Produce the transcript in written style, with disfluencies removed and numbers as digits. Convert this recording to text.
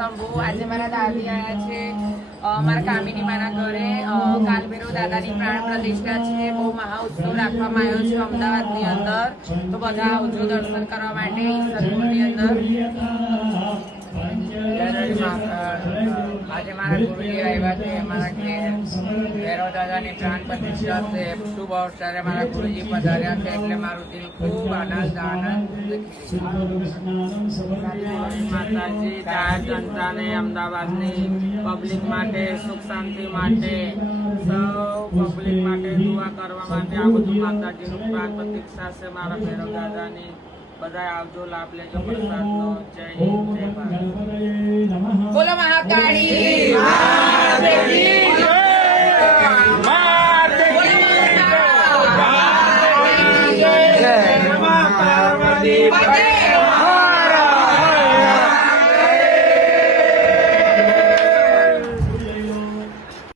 શંભુ. આજે મારા દાદી આવ્યા છે મારા કામિની માના ઘરે. કાલભૈરવ દાદાની પ્રાણ પ્રતિષ્ઠા છે. બહુ મહા ઉત્સવ રાખવામાં આવ્યો છે અમદાવાદની અંદર. તો બધા આવજો દર્શન કરવા માટે ઈસનપુરની અંદર. આજે મારા ગુરુજી આવ્યા છે મારા ઘેર. ભૈરવ દાદાની પ્રાણ પ્રતિષ્ઠા છે. શુભ અવસરે મારા ગુરુજી પધાર્યા છે એટલે મારું દિલ ખૂબ આનંદ માતાજી જાહેર જનતાને અમદાવાદની પબ્લિક માટે સુખ શાંતિ માટે સૌ પબ્લિક માટે દુઆ કરવા માટે આ બધું માતાજીનું પ્રાણ પ્રતિષ્ઠા છે મારા ભૈરવ દાદાની. બધા આવજો, લાભ લેજો પ્રસાદનો. જય હિન્દ, જય ભારત. બોલો મહાકાળી.